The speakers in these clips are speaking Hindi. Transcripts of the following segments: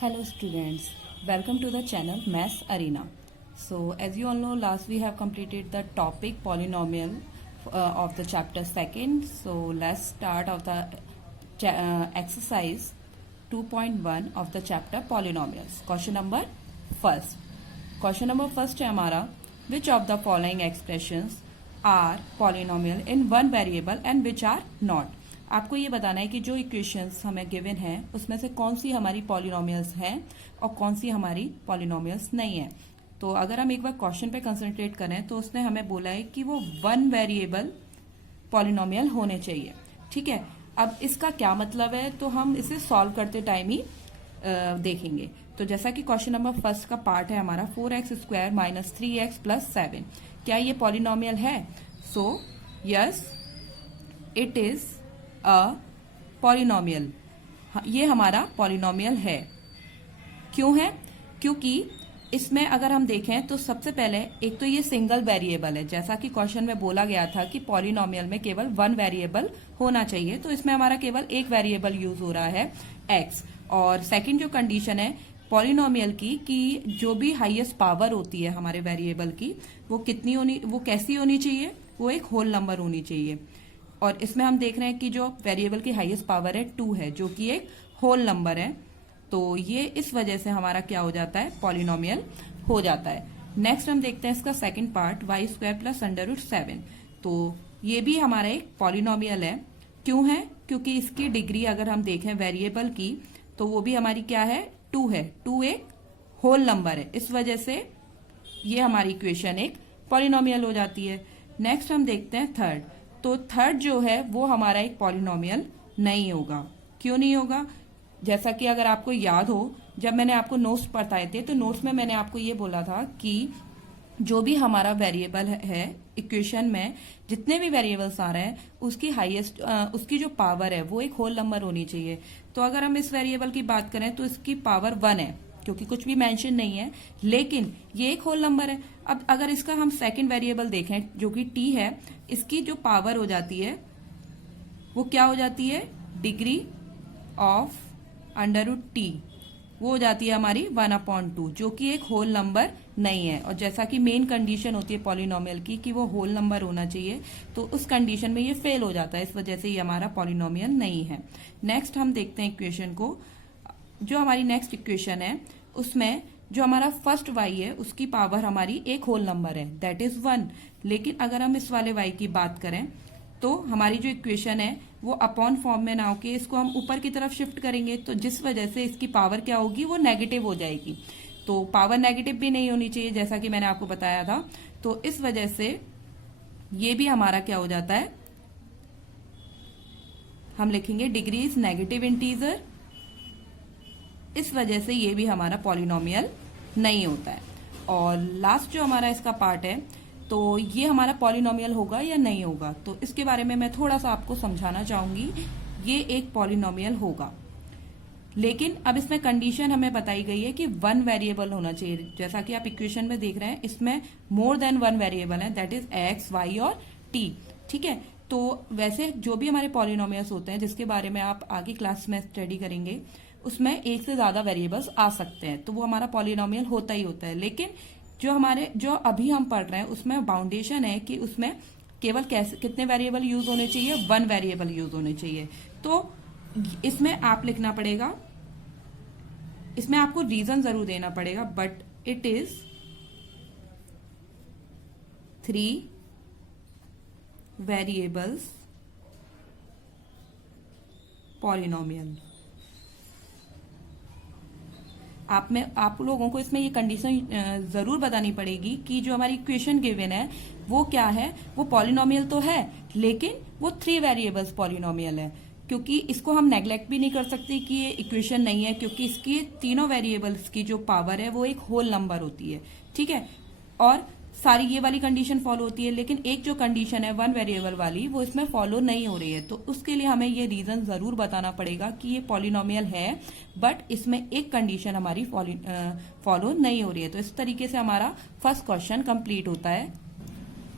Hello students, welcome to the channel Maths Arena. So as you all know, last we have completed the topic polynomial of the chapter 2nd. So let's start of the exercise 2.1 of the chapter polynomials. Question number first. Question number first है हमारा, which of the following expressions are polynomial in one variable and which are not. आपको ये बताना है कि जो इक्वेशंस हमें गिवन है उसमें से कौन सी हमारी पॉलिनोमियल्स हैं और कौन सी हमारी पॉलिनोमियल्स नहीं है। तो अगर हम एक बार क्वेश्चन पे कंसंट्रेट करें तो उसने हमें बोला है कि वो वन वेरिएबल पॉलिनोमियल होने चाहिए। ठीक है, अब इसका क्या मतलब है तो हम इसे सॉल्व करते टाइम ही देखेंगे। तो जैसा कि क्वेश्चन नंबर फर्स्ट का पार्ट है हमारा 4x² - 3x + 7, क्या ये पॉलिनोमियल है? So yes it is a polynomial. ये हमारा पॉलिनोमियल है। क्यों है? क्योंकि इसमें अगर हम देखें तो सबसे पहले एक तो ये सिंगल वेरिएबल है, जैसा कि क्वेश्चन में बोला गया था कि पॉलिनोमियल में केवल वन वेरिएबल होना चाहिए, तो इसमें हमारा केवल एक वेरिएबल यूज हो रहा है x। और सेकंड जो कंडीशन है पॉलिनोमियल की कि जो भी हाईएस्ट पावर होती है हमारे वेरिएबल की वो कैसी होनी चाहिए? वो एक होल नंबर होनी चाहिए। और इसमें हम देख रहे हैं कि जो वेरिएबल की हाईएस्ट पावर है 2 है, जो कि एक होल नंबर है। तो ये इस वजह से हमारा क्या हो जाता है? पॉलिनोमियल हो जाता है। नेक्स्ट हम देखते हैं इसका सेकंड पार्ट y² + √7। तो ये भी हमारा एक पॉलिनोमियल है। क्यों है? क्योंकि इसकी डिग्री अगर हम देखें वेरिएबल की तो वो भी हमारी क्या है? 2 है। 2 एक होल नंबर है, इस वजह से ये हमारी इक्वेशन एक पॉलिनोमियल हो जाती है। नेक्स्ट हम देखते हैं थर्ड। तो थर्ड जो है वो हमारा एक पॉलिनोमियल नहीं होगा। क्यों नहीं होगा? जैसा कि अगर आपको याद हो, जब मैंने आपको नोट्स बताए थे तो नोट्स में मैंने आपको ये बोला था कि जो भी हमारा वेरिएबल है इक्वेशन में, जितने भी वेरिएबल्स आ रहे हैं उसकी हाईएस्ट उसकी जो पावर है वो एक होल नंबर होनी चाहिए। तो अगर हम इस वेरिएबल की बात करें तो इसकी पावर 1 है, क्योंकि कुछ भी मेंशन नहीं है, लेकिन ये एक होल नंबर है। अब अगर इसका हम सेकंड वेरिएबल देखें जो कि t है, इसकी जो पावर हो जाती है वो क्या हो जाती है? डिग्री ऑफ √t, वो हो जाती है हमारी 1/2, जो कि एक होल नंबर नहीं है। और जैसा कि मेन कंडीशन होती है पॉलिनोमियल की कि वो होल नंबर होना चाहिए, तो उस कंडीशन में ये फेल हो जाता है, इस वजह से ये हमारा पॉलिनोमियल नहीं है। नेक्स्ट हम देखते हैं इक्वेशन को। जो हमारी नेक्स्ट इक्वेशन है उसमें जो हमारा फर्स्ट y है उसकी पावर हमारी एक होल नंबर है, दैट इज 1। लेकिन अगर हम इस वाले y की बात करें तो हमारी जो इक्वेशन है वो अपॉन फॉर्म में ना होके इसको हम ऊपर की तरफ शिफ्ट करेंगे, तो जिस वजह से इसकी पावर क्या होगी? वो नेगेटिव हो जाएगी। तो पावर नेगेटिव भी नहीं होनी चाहिए, जैसा कि मैंने आपको बताया था। तो इस वजह से ये भी हमारा क्या हो जाता है? हम लिखेंगे डिग्री इज नेगेटिव इंटीजर, इस वजह से ये भी हमारा पॉलिनोमियल नहीं होता है। और लास्ट जो हमारा इसका पार्ट है, तो ये हमारा पॉलिनोमियल होगा या नहीं होगा, तो इसके बारे में मैं थोड़ा सा आपको समझाना चाहूंगी। ये एक पॉलिनोमियल होगा, लेकिन अब इसमें कंडीशन हमें बताई गई है कि वन वेरिएबल होना चाहिए। जैसा कि आप इक्वेशन में देख रहे हैं इसमें मोर देन वन वेरिएबल है, दैट इज x, y और t। ठीक है, तो वैसे जो भी हमारे पॉलिनोमियल्स होते हैं जिसके बारे में आप आगे क्लास में स्टडी करेंगे, उसमें एक से ज्यादा वेरिएबल्स आ सकते हैं, तो वो हमारा पॉलिनोमियल होता ही होता है। लेकिन जो अभी हम पढ़ रहे हैं उसमें बाउंडेशन है कि उसमें केवल कितने वेरिएबल यूज होने चाहिए? 1 वेरिएबल यूज होने चाहिए। तो इसमें आप लिखना पड़ेगा, इसमें आपको रीजन जरूर देना पड़ेगा, but it is 3 variables polynomial. आप लोगों को इसमें ये कंडीशन जरूर बतानी पड़ेगी कि जो हमारी इक्वेशन गिवन है वो क्या है? वो पॉलिनोमियल तो है, लेकिन वो 3 वेरिएबल्स पॉलिनोमियल है। क्योंकि इसको हम नेग्लेक्ट भी नहीं कर सकते कि ये इक्वेशन नहीं है, क्योंकि इसकी तीनों वेरिएबल्स की जो पावर है वो एक होल नंबर होती है। ठीक है, और सारी ये वाली कंडीशन फॉलो होती है, लेकिन एक जो कंडीशन है 1 वेरिएबल वाली वो इसमें फॉलो नहीं हो रही है। तो उसके लिए हमें ये रीजन जरूर बताना पड़ेगा कि ये पॉलिनोमियल है, बट इसमें एक कंडीशन हमारी फॉलो नहीं हो रही है। तो इस तरीके से हमारा फर्स्ट क्वेश्चन कंप्लीट होता है।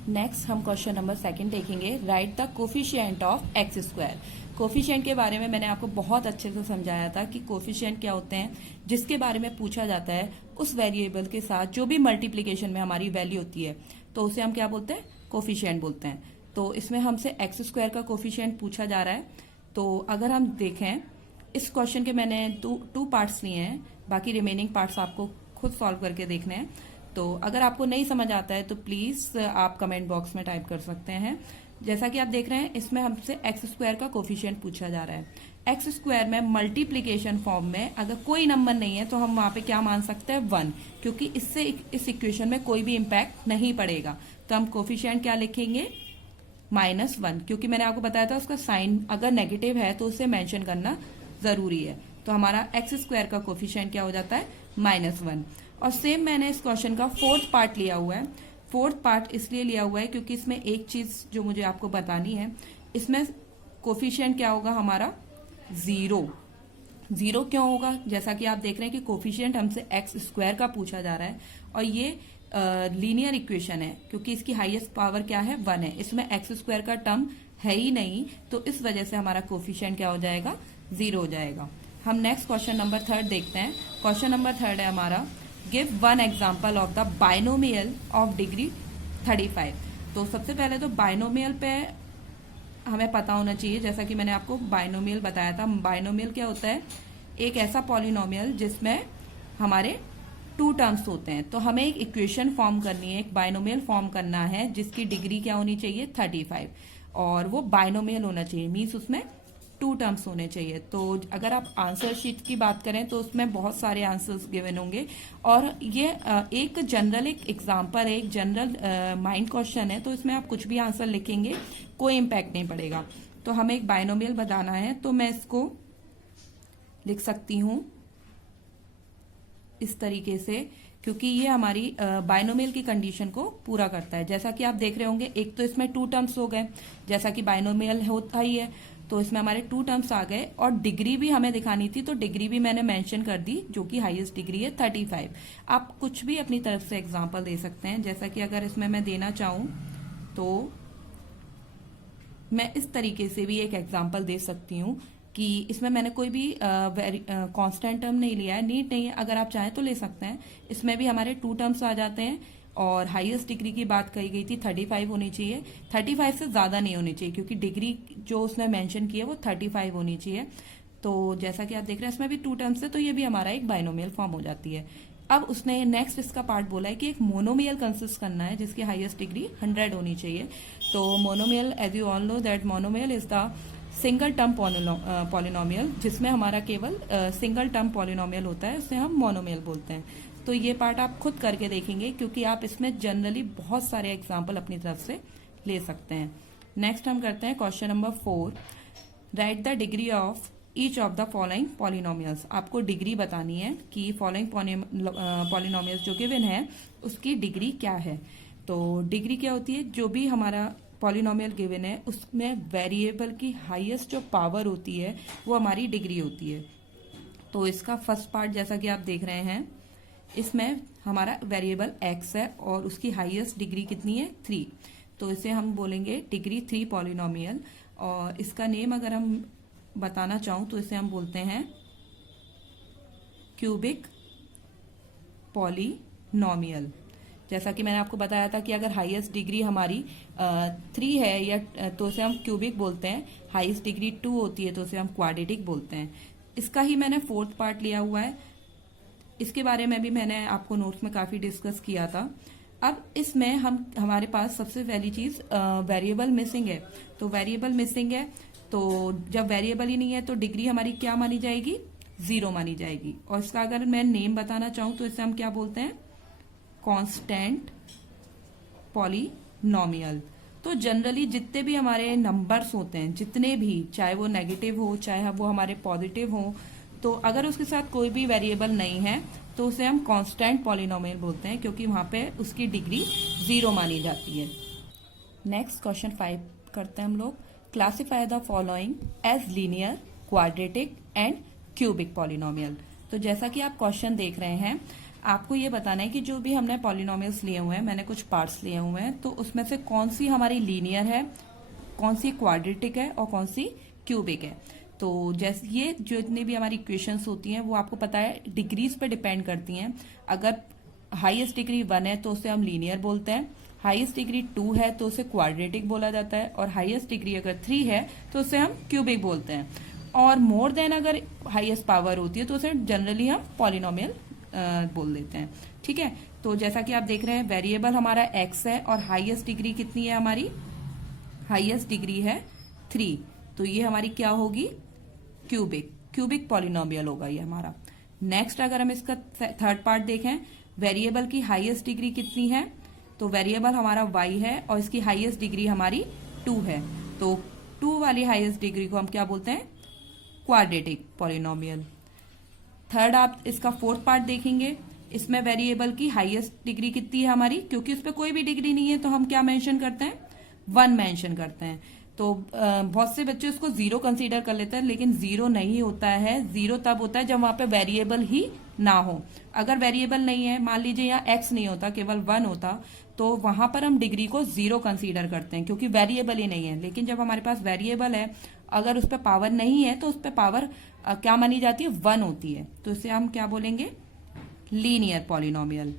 नेक्स्ट हम क्वेश्चन नंबर 2 देखेंगे। Right the coefficient of x²। Coefficient के बारे में मैंने आपको बहुत अच्छे से समझाया था कि कोफिशिएंट क्या होते हैं, जिसके बारे में पूछा जाता है उस वेरिएबल के साथ जो भी मल्टीप्लीकेशन में हमारी वैल्यू होती है तो उसे हम क्या बोलते हैं, कोफिशिएंट बोलते हैं। तो इसमें हमसे एक्स स्क्वायर का कोफिशिएंट पूछा जा रहा है। तो अगर हम देखें इस क्वेश्चन के मैंने टू पार्ट्स लिए हैं, बाकी रिमेनिंग पार्ट्स आपको खुद सॉल्व करके देखने हैं। तो अगर आपको नहीं समझ आता है तो प्लीज आप कमेंट बॉक्स में टाइप कर सकते हैं। जैसा कि आप देख रहे हैं इसमें हमसे एक्स स्क्वायर का कोफिशिएंट पूछा जा रहा है। एक्स स्क्वायर में मल्टीप्लीकेशन फॉर्म में अगर कोई नंबर नहीं है तो हम वहां पे क्या मान सकते हैं, 1, क्योंकि इससे इस इक्वेशन में कोई भी इम्पैक्ट नहीं पड़ेगा। तो हम कोफिशिएंट क्या लिखेंगे, -1, क्योंकि मैंने आपको बताया था उसका साइन अगर नेगेटिव है तो उसे मेंशन करना जरूरी है। तो हमारा एक्स स्क्वायर का कोफिशिएंट क्या हो जाता है, -1। और सेम मैंने इस क्वेश्चन का फोर्थ पार्ट लिया हुआ है। फोर्थ पार्ट इसलिए लिया हुआ है क्योंकि इसमें एक चीज जो मुझे आपको बतानी है, इसमें कोफिशिएंट क्या होगा हमारा, 0। 0 क्यों होगा, जैसा कि आप देख रहे हैं कि कोफिशिएंट हमसे एक्स स्क्वायर का पूछा जा रहा है और ये लीनियर इक्वेशन है क्योंकि इसकी हाईएस्ट पावर क्या है, 1 है। इसमें एक्स स्क्वायर का टर्म है ही नहीं, तो इस वजह से हमारा कोफिशिएंट क्या हो जाएगा, 0 हो जाएगा। हम नेक्स्ट क्वेश्चन नंबर 3 देखते हैं। क्वेश्चन नंबर 3 है हमारा, give 1 example of the binomial of degree 35। तो सबसे पहले तो बाइनोमियल पे हमें पता होना चाहिए, जैसा कि मैंने आपको बाइनोमियल बताया था। बाइनोमियल क्या होता है, एक ऐसा पॉलिनोमियल जिसमें हमारे 2 टर्म्स होते हैं। तो हमें एक इक्वेशन फॉर्म करनी है, एक बाइनोमियल फॉर्म करना है जिसकी डिग्री क्या होनी चाहिए, 35, और वो बाइनोमियल होना चाहिए, मीन्स उसमें 2 टर्म्स होने चाहिए। तो अगर आप आंसर शीट की बात करें तो उसमें बहुत सारे आंसर्स गिवन होंगे और ये एक जनरल एक एग्जाम्पल है, एक जनरल माइंड क्वेश्चन है, तो इसमें आप कुछ भी आंसर लिखेंगे कोई इम्पैक्ट नहीं पड़ेगा। तो हमें एक बाइनोमियल बताना है, तो मैं इसको लिख सकती हूं इस तरीके से, क्योंकि ये हमारी बाइनोमियल की कंडीशन को पूरा करता है। जैसा कि आप देख रहे होंगे, एक तो इसमें 2 टर्म्स हो गए, जैसा कि बाइनोमियल होता ही है, तो इसमें हमारे 2 टर्म्स आ गए और डिग्री भी हमें दिखानी थी, तो डिग्री भी मैंने मेंशन कर दी, जो कि हाईएस्ट डिग्री है 35। आप कुछ भी अपनी तरफ से एग्जांपल दे सकते हैं, जैसा कि अगर इसमें मैं देना चाहूं तो मैं इस तरीके से भी एक एग्जांपल दे सकती हूँ कि इसमें मैंने कोई भी कांस्टेंट टर्म नहीं लिया है, नीड नहीं है, अगर आप चाहें तो ले सकते हैं। इसमें भी हमारे 2 टर्म्स आ जाते हैं और हाईएस्ट डिग्री की बात कही गई थी 35 होनी चाहिए, 35 से ज्यादा नहीं होनी चाहिए, क्योंकि डिग्री जो उसने मेंशन की है वो 35 होनी चाहिए। तो जैसा कि आप देख रहे हैं इसमें भी 2 टर्म्स है, तो ये भी हमारा एक बाइनोमियल फॉर्म हो जाती है। अब उसने नेक्स्ट इसका पार्ट बोला है कि एक मोनोमियल कंसिस्ट करना है जिसकी हाईएस्ट डिग्री 100 होनी चाहिए। तो monomial, as you all know that monomial is the single term polynomial, जिसमें हमारा केवल सिंगल टर्म पॉलिनोमियल होता है, उसे हम मोनोमियल बोलते हैं। तो ये पार्ट आप खुद करके देखेंगे क्योंकि आप इसमें जनरली बहुत सारे एग्जाम्पल अपनी तरफ से ले सकते हैं। नेक्स्ट हम करते हैं question number 4, right the degree of each of the following polynomials. आपको डिग्री बतानी है कि फॉलोइंग पॉलिनोमियल्स जो गिवन है उसकी डिग्री क्या है। तो डिग्री क्या होती है, जो भी हमारा पॉलिनोमियल गिवन है उसमें वेरिएबल की हाईएस्ट जो पावर होती है वो हमारी डिग्री होती है। तो इसका फर्स्ट पार्ट जैसा कि आप देख रहे हैं, इसमें हमारा वेरिएबल x है और उसकी हाईएस्ट डिग्री कितनी है, 3। तो इसे हम बोलेंगे डिग्री 3 पॉलिनोमियल, और इसका नेम अगर हम बताना चाहूं तो इसे हम बोलते हैं क्यूबिक पॉलिनोमियल। जैसा कि मैंने आपको बताया था कि अगर हाईएस्ट डिग्री हमारी 3 है या तो उसे हम क्यूबिक बोलते हैं, हाईएस्ट डिग्री 2 होती है तो उसे हम क्वाड्रेटिक बोलते हैं। इसका ही मैंने फोर्थ पार्ट लिया हुआ है, इसके बारे में भी मैंने आपको नोट्स में काफी डिस्कस किया था। अब इसमें हमारे पास सबसे पहली चीज वेरिएबल मिसिंग है। तो वेरिएबल मिसिंग है, तो जब वेरिएबल ही नहीं है तो डिग्री हमारी क्या मानी जाएगी, 0 मानी जाएगी। और इसका अगर मैं नेम बताना चाहूं तो इसे हम क्या बोलते हैं, कांस्टेंट पॉलिनोमियल। तो जनरली जितने भी हमारे नंबर्स होते हैं, जितने भी, चाहे वो नेगेटिव हो चाहे वो हमारे पॉजिटिव हो, तो अगर उसके साथ कोई भी वेरिएबल नहीं है तो उसे हम कांस्टेंट पॉलिनोमियल बोलते हैं, क्योंकि वहां पे उसकी डिग्री 0 मानी जाती है। नेक्स्ट क्वेश्चन 5 करते हैं हम लोग, classify the following as linear, quadratic and cubic polynomial. तो जैसा कि आप क्वेश्चन देख रहे हैं, आपको ये बताना है कि जो भी हमने पॉलिनोमियल्स लिए हुए हैं, मैंने कुछ पार्ट्स लिए हुए हैं, तो उसमें से कौन सी हमारी लीनियर है, कौन सी क्वाड्रेटिक है और कौन सी क्यूबिक है। तो जैसे ये जो जितनी भी हमारी इक्वेशंस होती हैं वो आपको पता है डिग्रीज पे डिपेंड करती हैं। अगर हाईएस्ट डिग्री 1 है तो उसे हम लीनियर बोलते हैं, हाईएस्ट डिग्री 2 है तो उसे क्वाड्रेटिक बोला जाता है, और हाईएस्ट डिग्री अगर 3 है तो उसे हम क्यूबिक बोलते हैं। और मोर देन अगर हाईएस्ट पावर होती है तो उसे जनरली हम पॉलिनोमियल बोल देते हैं। ठीक है, तो जैसा कि आप देख रहे हैं वेरिएबल हमारा x है और हाईएस्ट डिग्री कितनी है हमारी, हाईएस्ट डिग्री है 3, तो ये हमारी क्या होगी, क्यूबिक पॉलिनोमियल होगा ये हमारा। नेक्स्ट अगर हम इसका थर्ड पार्ट देखें, वेरिएबल की हाईएस्ट डिग्री कितनी है, तो वेरिएबल हमारा y है और इसकी हाईएस्ट डिग्री हमारी 2 है, तो 2 वाली हाईएस्ट डिग्री को हम क्या बोलते हैं, क्वाड्रेटिक पॉलिनोमियल। थर्ड आप इसका फोर्थ पार्ट देखेंगे, इसमें वेरिएबल की हाईएस्ट डिग्री कितनी है हमारी, क्योंकि उस पर कोई भी डिग्री नहीं है तो हम क्या मेंशन करते हैं, 1 मेंशन करते हैं। तो बहुत से बच्चे उसको 0 कंसीडर कर लेते हैं, लेकिन 0 नहीं होता है। 0 तब होता है जब वहां पे वेरिएबल ही ना हो। अगर वेरिएबल नहीं है, मान लीजिए यहाँ x नहीं होता, केवल 1 होता, तो वहां पर हम डिग्री को 0 कंसीडर करते हैं क्योंकि वेरिएबल ही नहीं है। लेकिन जब हमारे पास वेरिएबल है, अगर उस पर पावर नहीं है तो उस पर पावर क्या मानी जाती है, 1 होती है, तो इसे हम क्या बोलेंगे, लीनियर पॉलिनोमियल।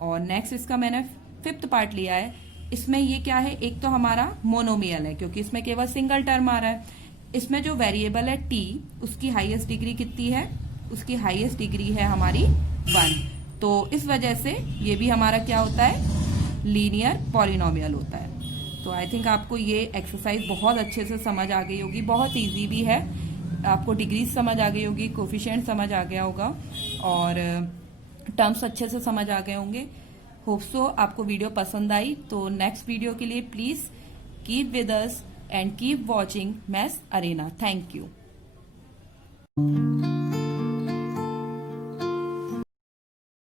और नेक्स्ट इसका मैंने फिफ्थ पार्ट लिया है, इसमें ये क्या है, एक तो हमारा मोनोमियल है क्योंकि इसमें केवल सिंगल टर्म आ रहा है। इसमें जो वेरिएबल है t, उसकी हाईएस्ट डिग्री कितनी है, उसकी हाईएस्ट डिग्री है हमारी 1, तो इस वजह से ये भी हमारा क्या होता है, लीनियर पॉलिनोमियल होता है। तो आई थिंक आपको ये एक्सरसाइज बहुत अच्छे से समझ आ गई होगी, बहुत ईजी भी है, आपको डिग्रीज समझ आ गई होगी, कोफिशिएंट समझ आ गया होगा और टर्म्स अच्छे से समझ आ गए होंगे। होप सो आपको वीडियो पसंद आई, तो नेक्स्ट वीडियो के लिए please keep with us and keep watching maths Arena. Thank you.